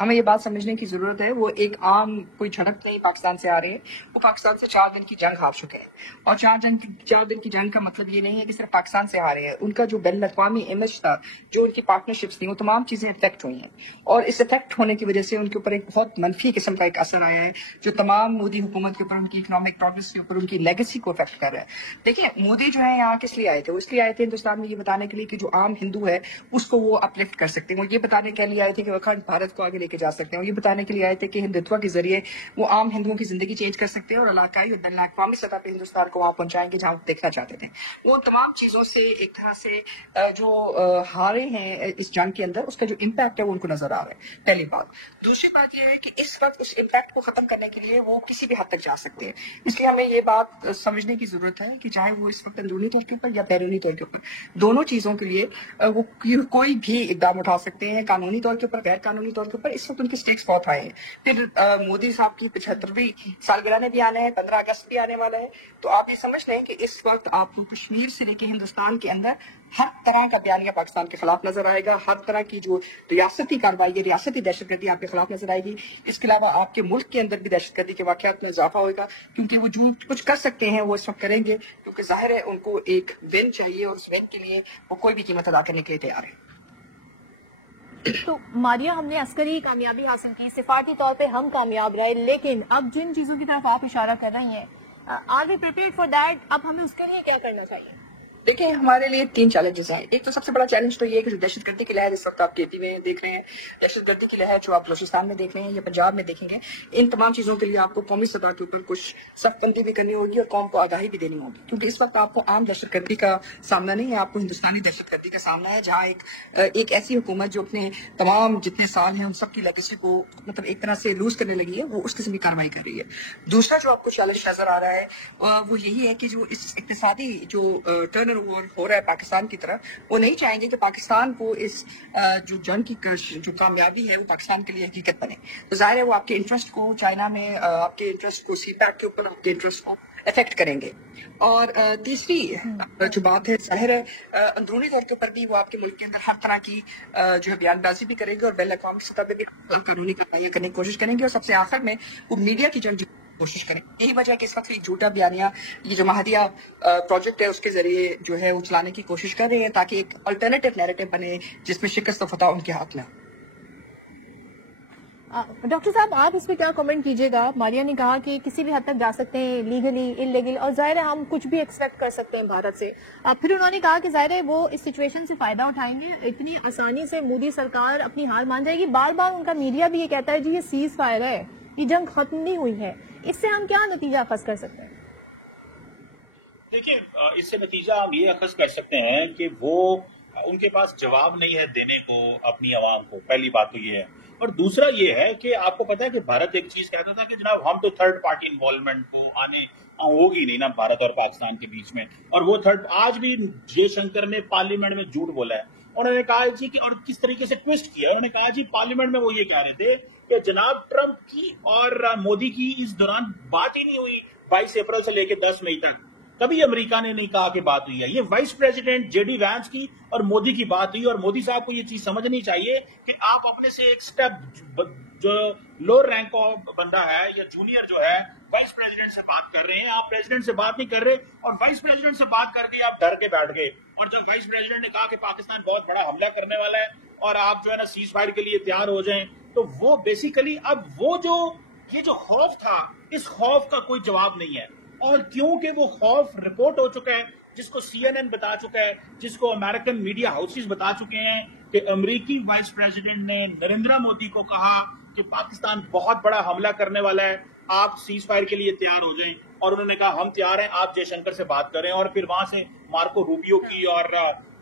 हमें ये बात समझने की जरूरत है, वो एक आम कोई झड़प नहीं पाकिस्तान से आ रही है, वो पाकिस्तान से 4 दिन की जंग हार चुके हैं। और 4 दिन की जंग का मतलब ये नहीं है कि सिर्फ पाकिस्तान से हारे हैं। उनका जो बैन अवी इमेज था, जो उनकी पार्टनरशिप्स थी, वो तमाम चीजें इफेक्ट हुई हैं। और इस इफेक्ट होने की वजह से उनके ऊपर एक बहुत मनफी किस्म का एक असर आया है, जो तमाम मोदी हुकूमत के ऊपर, उनकी इकोनॉमिक प्रोग्रेस के ऊपर, उनकी लेगेसी को इफेक्ट कर रहा है। देखिए, मोदी जो है यहाँ किस लिए आए थे? वो इसलिए आए थे हिंदुस्तान में ये बताने के लिए कि जो आम हिंदू है उसको वो अपलिफ्ट कर सकते हैं। वो ये बताने के लिए आए थे कि वो अखंड भारत को आगे लेके जा सकते हैं। वो ये बताने के लिए आए थे कि हिंदुत्व के जरिए वो आम हिंदुओं की जिंदगी चेंज कर सकते हैं और इलाकाई और बैनुल अक़वामी सतह पे हिंदुस्तान को वहां पहुंचाएंगे जहां वो देखना चाहते थे। वो तमाम चीजों से एक तरह से जो हारे हैं इस जंग के अंदर, उसका जो इम्पैक्ट है वो उनको नजर आ रहा है, पहली बात। दूसरी बात यह है कि इस वक्त उस इम्पैक्ट को खत्म करने के लिए वो किसी भी हद तक जा सकते हैं। इसलिए हमें ये बात समझने की जरूरत है कि चाहे वो इस वक्त अंदरूनी तौर के ऊपर या बैरूनी तौर के ऊपर, दोनों चीजों के लिए वो कोई भी इकदाम उठा सकते हैं, कानूनी तौर के ऊपर, गैर कानूनी तौर के ऊपर। इस वक्त उनके स्टेक्स बहुत हाई हैं। फिर मोदी साहब की 75वीं सालगिरह ने भी आना है, 15 अगस्त भी आने वाला है। तो आप ये समझ लें कि इस वक्त आपको कश्मीर से लेकर हिंदुस्तान के अंदर हर तरह का बयानिया पाकिस्तान के खिलाफ नजर आएगा। हर तरह की जो रियासती कार्रवाई है, रियासती दहशतगर्दी आपके खिलाफ नजर आएगी। इसके अलावा आपके मुल्क के अंदर भी दहशतगर्दी के वाकयात में इजाफा होगा, क्योंकि वो जो कुछ कर सकते हैं वो इस वक्त करेंगे, क्योंकि जाहिर है उनको एक विन चाहिए और उस विन के लिए वो कोई भी कीमत अदा करने के लिए तैयार है। तो मारिया, हमने अस्करी कामयाबी हासिल की, सिफारती तौर पे हम कामयाब रहे, लेकिन अब जिन चीजों की तरफ आप इशारा कर रही हैं, are we prepared for that? अब हमें उसके लिए क्या करना चाहिए? देखिए, हमारे लिए 3 चैलेंजेस हैं। एक तो सबसे बड़ा चैलेंज तो ये है कि जो दहशतगर्दी की लहर इस वक्त आप केपी में देख रहे हैं, दहशतगर्दी की लहर जो आप बलूचिस्तान में देख रहे हैं या पंजाब में देखेंगे, इन तमाम चीजों के लिए आपको कौमी सतह के ऊपर कुछ सख्तबंदी भी करनी होगी और कौम को आगाही भी देनी होगी। क्योंकि इस वक्त आपको आम दहशतगर्दी का सामना नहीं है, आपको हिंदुस्तानी दहशतगर्दी का सामना है, जहाँ एक ऐसी हुकूमत जो अपने तमाम जितने साल हैं उन सबकी लेगेसी को मतलब एक तरह से लूज करने लगी है, वो उस किस्म की कार्रवाई कर रही है। दूसरा जो आपको चैलेंज नजर आ रहा है वो यही है कि जो इस इक्तिसादी जो टर्न ओवर हो रहा है पाकिस्तान की तरफ, वो नहीं चाहेंगे कि पाकिस्तान को इस जो जंग की जो कामयाबी है वो पाकिस्तान के लिए हकीकत बने। तो जाहिर है वो आपके इंटरेस्ट को चाइना में, आपके इंटरेस्ट को सीपैक के ऊपर, आपके इंटरेस्ट को इफेक्ट करेंगे। और तीसरी जो बात है, जाहिर है अंदरूनी तौर के ऊपर भी वो आपके मुल्क के अंदर हर तरह की जो है बयानबाजी भी करेंगे और बैनुल अक़वामी सतह पे भी कानूनी कार्रवाइयां करने की कोशिश करेंगे। और सबसे आखिर में वो मीडिया की जंग कोशिश करें। यही वजह है कि इस वक्त एक झूठा बयानिया, ये जो महदिया प्रोजेक्ट है उसके जरिए जो है वो चलाने की कोशिश कर रहे हैं, ताकि एक अल्टरनेटिव नैरेटिव बने जिसमें शिकस्त फतह उनके हाथ में। डॉक्टर साहब, आप इस पे क्या कमेंट कीजिएगा? मारिया ने कहा कि किसी भी हद तक जा सकते हैं, लीगली, इलीगल, और जाहिर है हम कुछ भी एक्सपेक्ट कर सकते हैं भारत से। फिर उन्होंने कहा कि जाहिर है वो इस सिचुएशन से फायदा उठाएंगे, इतनी आसानी से मोदी सरकार अपनी हार मान जाएगी। बार बार उनका मीडिया भी ये कहता है जी ये सीज फायर है, ये जंग खत्म नहीं हुई है। इससे हम क्या नतीजा अखज़ कर सकते हैं? देखिए, इससे नतीजा हम ये अखज़ कर सकते हैं कि वो उनके पास जवाब नहीं है देने को अपनी आवाम को। पहली बात तो ये है। और दूसरा ये है कि आपको पता है कि भारत एक चीज कहता था कि जनाब हम तो थर्ड पार्टी इन्वॉल्वमेंट को आने होगी नहीं ना भारत और पाकिस्तान के बीच में। और वो आज भी जयशंकर ने पार्लियामेंट में झूठ बोला है। उन्होंने कहा जी कि, और किस तरीके से ट्विस्ट किया, उन्होंने कहा जी पार्लियामेंट में वो ये कह रहे थे कि जनाब ट्रंप की और मोदी की इस दौरान बात ही नहीं हुई 22 अप्रैल से लेकर 10 मई तक। कभी अमेरिका ने नहीं कहा कि बात हुई है। ये वाइस प्रेसिडेंट जेडी वैंस की और मोदी की बात हुई। और मोदी साहब को ये चीज समझनी चाहिए कि आप अपने से एक स्टेप जो लोअर रैंक का बंदा है या जूनियर जो है वाइस प्रेसिडेंट से बात कर रहे हैं, आप प्रेसिडेंट से बात नहीं कर रहे। और वाइस प्रेसिडेंट से बात करके आप डर के बैठ गए। और जब वाइस प्रेसिडेंट ने कहा कि पाकिस्तान बहुत बड़ा हमला करने वाला है और आप जो है ना सीज फायर के लिए तैयार हो जाएं, तो वो बेसिकली अब वो जो ये जो खौफ था, इस खौफ का कोई जवाब नहीं है। और क्योंकि वो खौफ रिपोर्ट हो चुका है, जिसको CNN बता चुका है, जिसको अमेरिकन मीडिया हाउसेस बता चुके हैं कि अमेरिकी वाइस प्रेसिडेंट ने नरेंद्र मोदी को कहा कि पाकिस्तान बहुत बड़ा हमला करने वाला है, आप सीज फायर के लिए तैयार हो जाएं। और उन्होंने कहा हम तैयार हैं, आप जयशंकर से बात करें। और फिर वहां से मार्को रूबियो की और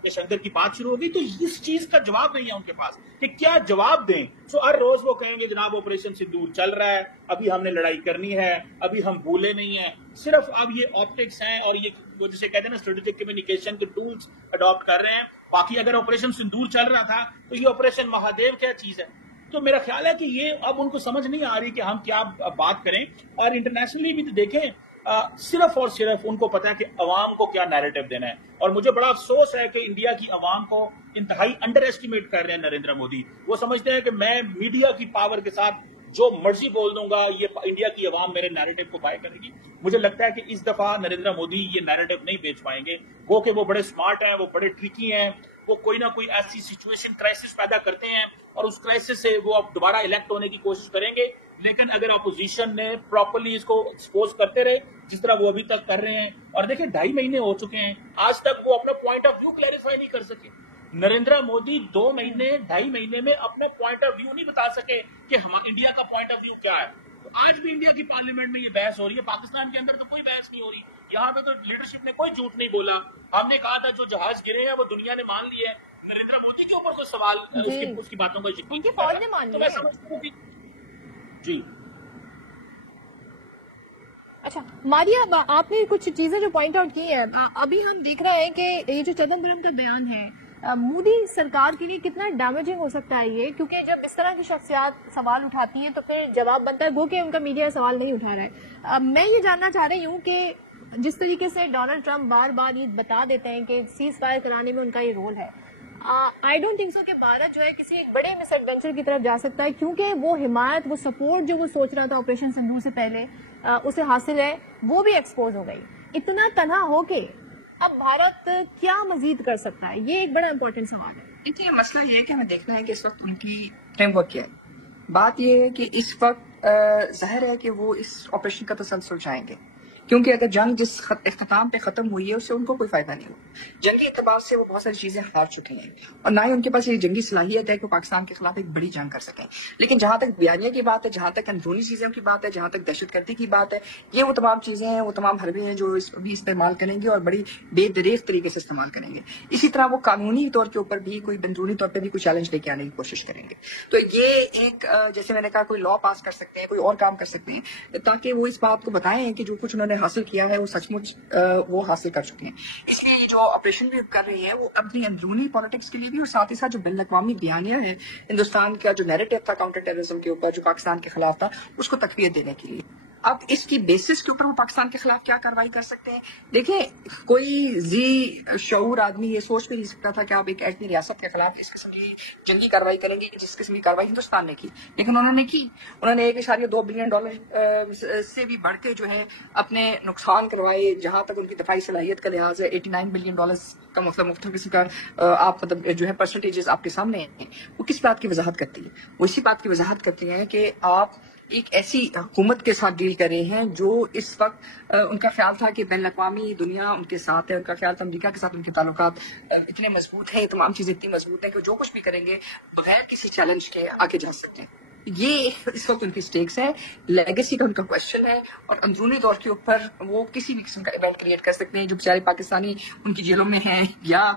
जयशंकर की बात शुरू होगी। तो इस चीज का जवाब नहीं है उनके पास कि क्या जवाब दें। सो हर रोज वो कहेंगे जनाब ऑपरेशन सिंदूर चल रहा है, अभी हमने लड़ाई करनी है, अभी हम भूले नहीं है। सिर्फ अब ये ऑप्टिक्स हैं और ये वो जिसे कहते हैं ना स्ट्रेटेजिक कम्युनिकेशन के टूल्स अडॉप्ट कर रहे हैं। बाकी अगर ऑपरेशन सिंदूर चल रहा था तो ये ऑपरेशन महादेव क्या चीज है। तो मेरा ख्याल है कि ये अब उनको समझ नहीं आ रही कि हम क्या बात करें। और इंटरनेशनली भी तो देखें, صرف اور صرف ان کو پتا ہے کہ عوام کو کیا نیریٹو دینا ہے. اور مجھے بڑا افسوس ہے کہ انڈیا کی عوام کو انتہائی انڈر ایسٹیمیٹ کر رہے ہیں نریندر مودی. وہ سمجھتے ہیں کہ میں میڈیا کی پاور کے ساتھ جو مرضی بول دوں گا یہ انڈیا کی عوام میرے نیریٹو کو بائی کرے گی. مجھے لگتا ہے کہ اس دفعہ نریندر مودی یہ نیریٹو نہیں بیچ پائیں گے. وہ کہ وہ بڑے سمارٹ ہیں, وہ بڑے ٹرکی ہیں, وہ کوئی نہ کوئی ایسی سچویشن کرائسس پیدا کرتے ہیں اور اس کرائسس سے وہ اب دوبارہ الیکٹ ہونے کی کوشش کریں گے. لیکن اگر اپوزیشن نے پراپرلی اس کو ایکسپوز کرتے رہے جس طرح وہ ابھی تک کر رہے ہیں, اور دیکھیں 2.5 مہینے ہو چکے ہیں آج تک وہ اپنا پوائنٹ آف ویو کلیریفائی نہیں کر سکے. نریندر مودی 2.5 مہینے میں اپنا پوائنٹ آف ویو نہیں بتا سکے کہ انڈیا کا پوائنٹ آف ویو کیا ہے. تو آج بھی انڈیا کی پارلیمنٹ میں یہ بحث ہو رہی ہے, پاکستان کے اندر تو کوئی بحث نہیں ہو رہی. یہاں پہ تو لیڈرشپ نے کوئی جھوٹ نہیں بولا. ہم نے کہا تھا جو جہاز گرے ہیں وہ دنیا نے مان لیے, نریندر مودی کے اوپر کوئی سوال اس کی باتوں کا ان کی فوج نے مان تو میں سمجھتا ہوں کہ جی. اچھا ماریا, آپ نے کچھ چیزیں جو پوائنٹ آؤٹ کی ہیں, ابھی ہم دیکھ رہے ہیں کہ یہ جو چدمبرم کا بیان ہے مودی سرکار کے لیے کتنا ڈیمیجنگ ہو سکتا ہے یہ, کیونکہ جب اس طرح کی شخصیات سوال اٹھاتی ہیں تو پھر جواب بنتا ہے, وہ کہ ان کا میڈیا سوال نہیں اٹھا رہا ہے. میں یہ جاننا چاہ رہی ہوں کہ جس طریقے سے ڈونلڈ ٹرمپ بار بار یہ بتا دیتے ہیں کہ سیز فائر کرانے میں ان کا یہ رول ہے, آئی ڈونٹ تھنک سو کہ بھارت جو ہے کسی ایک بڑے مس ایڈونچر کی طرف جا سکتا ہے, کیونکہ وہ حمایت, وہ سپورٹ جو وہ سوچ رہا تھا آپریشن سندھو سے پہلے اسے حاصل ہے, وہ بھی ایکسپوز ہو گئی. اتنا تنہا ہو کے اب بھارت کیا مزید کر سکتا ہے, یہ ایک بڑا امپورٹنٹ سوال ہے. دیکھیے مسئلہ یہ ہے کہ ہمیں دیکھنا ہے کہ اس وقت ان کی فریم ورک کیا ہے. بات یہ ہے کہ اس وقت ظاہر ہے کہ وہ اس آپریشن کا تسلسل چاہیں گے, کیونکہ اگر جنگ جس اختتام پہ ختم ہوئی ہے اس سے ان کو کوئی فائدہ نہیں ہوا. جنگی اعتبار سے وہ بہت ساری چیزیں ہار چکے ہیں اور نہ ہی ان کے پاس یہ جنگی صلاحیت ہے کہ وہ پاکستان کے خلاف ایک بڑی جنگ کر سکیں. لیکن جہاں تک بیانیہ کی بات ہے, جہاں تک اندرونی چیزوں کی بات ہے, جہاں تک دہشت گردی کی بات ہے, یہ وہ تمام چیزیں ہیں, وہ تمام حربے ہیں جو بھی استعمال کریں گے اور بڑی بے دریغ طریقے سے استعمال کریں گے. اسی طرح وہ قانونی طور کے اوپر بھی کوئی اندرونی طور پہ بھی کوئی چیلنج لے کے آنے کی کوشش کریں گے. تو یہ ایک جیسے میں نے کہا کوئی لا پاس کر سکتے ہیں, کوئی اور کام کر سکتے ہیں تاکہ وہ اس بات کو بتائیں کہ جو کچھ انہوں نے حاصل کیا ہے وہ سچ مچ وہ حاصل کر چکے ہیں. اس لیے یہ جو آپریشن بھی کر رہی ہے وہ اپنی اندرونی پالیٹکس کے لیے بھی, اور ساتھ ہی ساتھ جو بین الاقوامی بیانیہ ہے ہندوستان کا جو نیریٹو تھا کاؤنٹر ٹیررزم کے اوپر جو پاکستان کے خلاف تھا اس کو تقویت دینے کے لیے. اب اس کی بیسس کے اوپر وہ پاکستان کے خلاف کیا کاروائی کر سکتے ہیں. دیکھیں کوئی ذی شعور آدمی یہ سوچ بھی نہیں سکتا تھا کہ آپ ایک ایٹمی ریاست کے خلاف اس قسم کی جنگی کاروائی کریں گے جس قسم کی کاروائی ہندوستان نے کی. لیکن انہوں نے کی, انہوں نے $1.2 بلین سے بھی بڑھ کے جو ہے اپنے نقصان کروائے. جہاں تک ان کی دفاعی صلاحیت کا لحاظ ہے $89 بلین کا مطلب مختلف قسم کا آپ مطلب جو ہے پرسنٹیجز آپ کے سامنے ہیں. وہ کس بات کی وضاحت کرتی ہے؟ وہ اسی بات کی وضاحت کرتی ہیں کہ آپ ایک ایسی حکومت کے ساتھ ڈیل کر رہے ہیں جو اس وقت ان کا خیال تھا کہ بین الاقوامی دنیا ان کے ساتھ ہے, ان کا خیال تھا امریکہ کے ساتھ ان کے تعلقات اتنے مضبوط ہیں, تمام چیزیں اتنی مضبوط ہیں کہ جو کچھ بھی کریں گے بغیر کسی چیلنج کے آگے جا سکتے ہیں. یہ اس وقت ان کی سٹیکس ہیں, لیگیسی کا ان کا کوشچن ہے, اور اندرونی طور کے اوپر وہ کسی بھی قسم کا ایونٹ کریٹ کر سکتے ہیں جو بیچارے پاکستانی ان کی جیلوں میں ہیں یا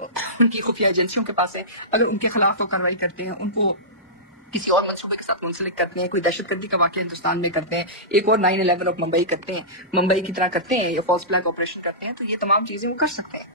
ان کی خفیہ ایجنسیوں کے پاس ہے. اگر ان کے خلاف وہ کارروائی کرتے ہیں, ان کو کسی اور منصوبے کے ساتھ منسلک کرتے ہیں, کوئی دہشت گردی کا واقعہ ہندوستان میں کرتے ہیں, ایک اور 9/11 آف ممبئی کرتے ہیں, ممبئی کی طرح کرتے ہیں, یا فالس فلیگ آپریشن کرتے ہیں, تو یہ تمام چیزیں وہ کر سکتے ہیں.